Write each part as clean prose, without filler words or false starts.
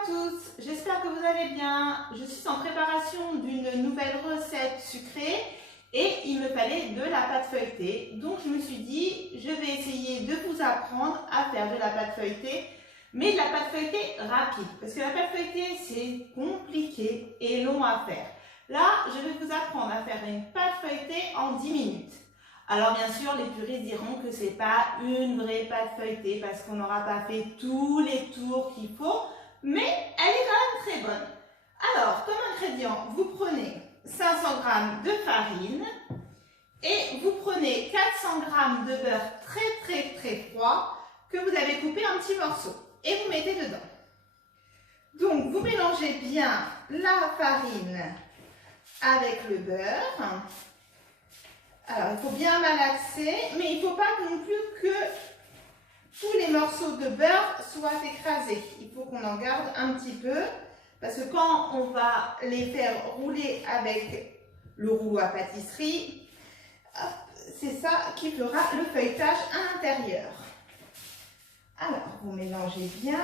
À tous, j'espère que vous allez bien. Je suis en préparation d'une nouvelle recette sucrée et il me fallait de la pâte feuilletée. Donc je me suis dit, je vais essayer de vous apprendre à faire de la pâte feuilletée, mais de la pâte feuilletée rapide. Parce que la pâte feuilletée, c'est compliqué et long à faire. Là, je vais vous apprendre à faire une pâte feuilletée en 10 minutes. Alors bien sûr, les puristes diront que c'est pas une vraie pâte feuilletée parce qu'on n'aura pas fait tous les tours qu'il faut. Mais elle est quand même très bonne. Alors, comme ingrédient, vous prenez 500 g de farine et vous prenez 400 g de beurre très froid que vous avez coupé en petits morceaux et vous mettez dedans. Donc, vous mélangez bien la farine avec le beurre. Alors, il faut bien malaxer, mais il ne faut pas non plus que tous les morceaux de beurre soient écrasés. Il faut qu'on en garde un petit peu parce que quand on va les faire rouler avec le rouleau à pâtisserie, c'est ça qui fera le feuilletage à l'intérieur. Alors, vous mélangez bien.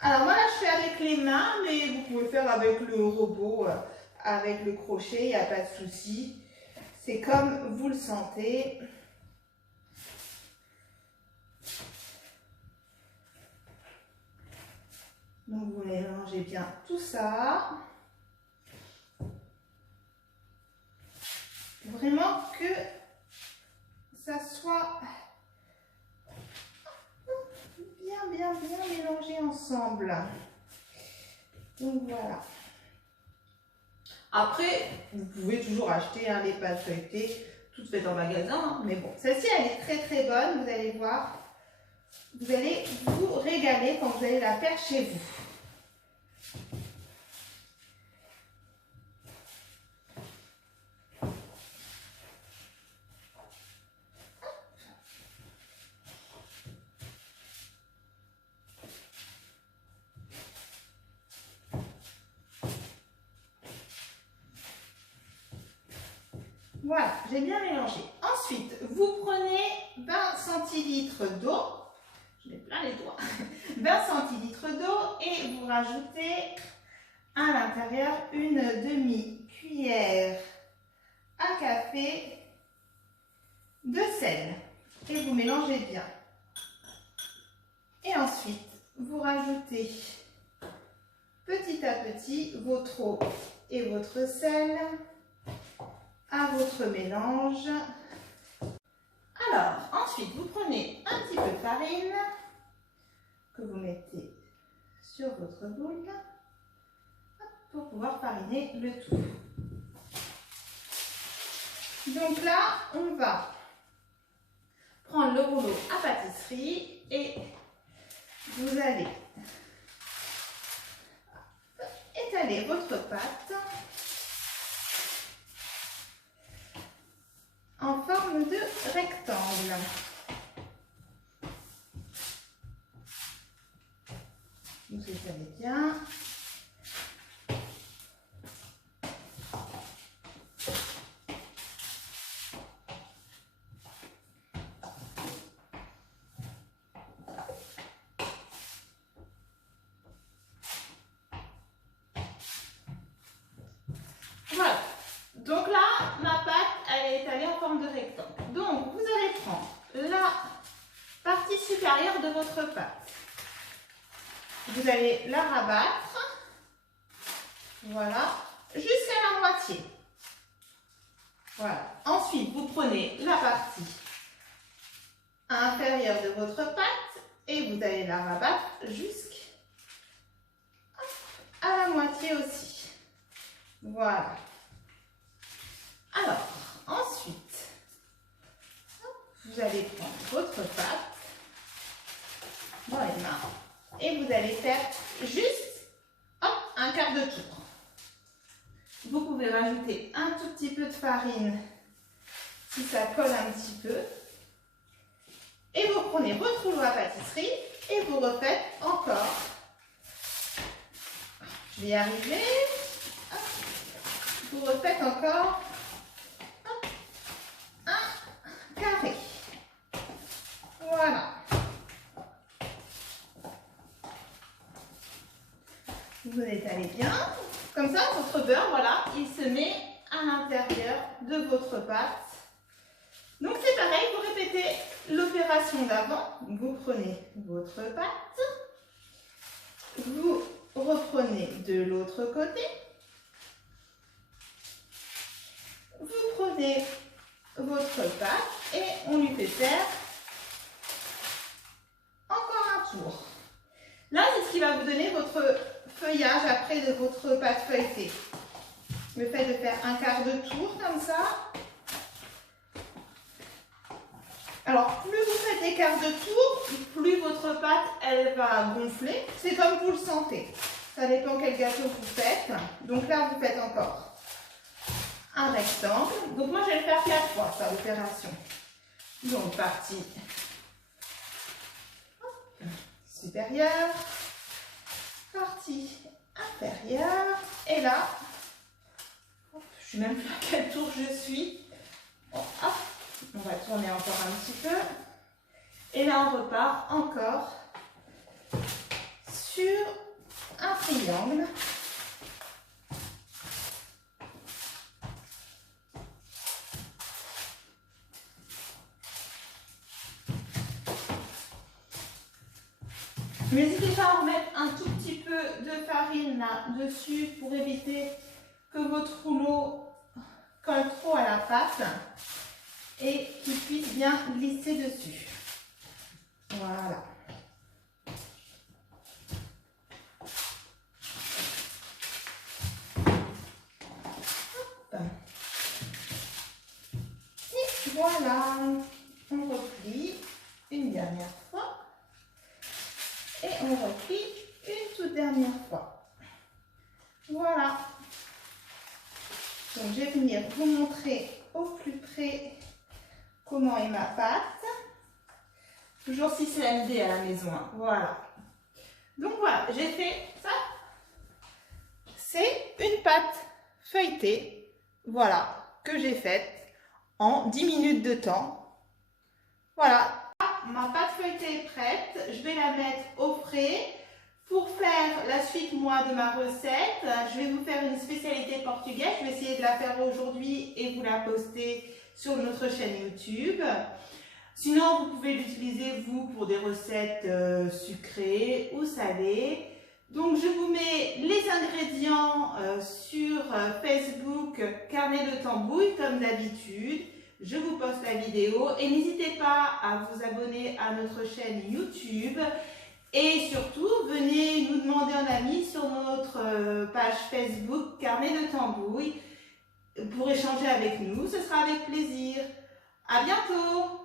Alors, moi là, je fais avec les mains, mais vous pouvez faire avec le robot, avec le crochet, il n'y a pas de souci. C'est comme vous le sentez. Donc vous mélangez bien tout ça. Vraiment que ça soit bien mélangé ensemble. Donc voilà. Après, vous pouvez toujours acheter les pâtes feuilletées toutes faites en magasin. Mais bon, celle-ci elle est très bonne, vous allez voir. Vous allez vous régaler quand vous allez la faire chez vous. Voilà, j'ai bien mélangé. Ensuite, vous prenez 20 centilitres d'eau. Je mets plein les doigts. 20 centilitres d'eau et vous rajoutez à l'intérieur une demi-cuillère à café de sel. Et vous mélangez bien. Et ensuite, vous rajoutez petit à petit votre eau et votre sel à votre mélange. Alors, ensuite, vous prenez un petit peu de farine que vous mettez sur votre boule pour pouvoir fariner le tout. Donc là, on va prendre le rouleau à pâtisserie et vous allez étaler votre pâte en forme de rectangle. Vous étalez bien. Voilà. Donc là, ma pâte, elle est étalée en forme de rectangle. Donc, vous allez prendre la partie supérieure de votre pâte. Vous allez la rabattre, voilà, jusqu'à la moitié. Voilà. Ensuite, vous prenez la partie inférieure de votre pâte et vous allez la rabattre jusqu'à la moitié aussi. Voilà. Alors, ensuite, vous allez prendre votre pâte dans les mains et vous allez faire juste un quart de tour. Vous pouvez rajouter un tout petit peu de farine si ça colle un petit peu. Et vous prenez votre rouleau à pâtisserie et vous refaites encore. Je vais y arriver. Vous refaites encore un carré. Voilà. vous étalez bien. Comme ça, votre beurre, voilà, il se met à l'intérieur de votre pâte. Donc c'est pareil, vous répétez l'opération d'avant. Vous prenez votre pâte, vous reprenez de l'autre côté, vous prenez votre pâte et on lui fait faire encore un tour. Là, c'est ce qui va vous donner votre feuillage après de votre pâte feuilletée. Le fait de faire un quart de tour comme ça. Alors, plus vous faites des quarts de tour, plus votre pâte, elle va gonfler. C'est comme vous le sentez. Ça dépend quel gâteau vous faites. Donc là, vous faites encore un rectangle. Donc moi, je vais le faire 4 fois, ça, l'opération. Donc, partie supérieure, partie inférieure. Et là, je ne sais même plus à quel tour je suis. Bon, hop. On va tourner encore un petit peu. Et là, on repart encore sur un triangle. N'hésitez pas à remettre un tout petit peu de farine là-dessus pour éviter que votre rouleau colle trop à la pâte et qu'il puisse bien glisser dessus. Voilà. Hop. Et voilà, on replie une dernière fois et on replie une toute dernière fois. Voilà. Donc je vais venir vous montrer au plus près comment est ma pâte. Toujours si c'est MD à la maison. Hein. Voilà. Donc voilà, j'ai fait ça. C'est une pâte feuilletée. Voilà, que j'ai faite en 10 minutes de temps. Voilà. Ma pâte feuilletée est prête. Je vais la mettre au frais. Pour faire la suite, moi, de ma recette, je vais vous faire une spécialité portugaise. Je vais essayer de la faire aujourd'hui et vous la poster sur notre chaîne YouTube. Sinon, vous pouvez l'utiliser, vous, pour des recettes sucrées ou salées. Donc, je vous mets les ingrédients sur Facebook, Carnet de Tambouille, comme d'habitude. Je vous poste la vidéo et n'hésitez pas à vous abonner à notre chaîne YouTube. Et surtout, venez nous demander un ami sur notre page Facebook Carnet de Tambouille pour échanger avec nous. Ce sera avec plaisir. À bientôt!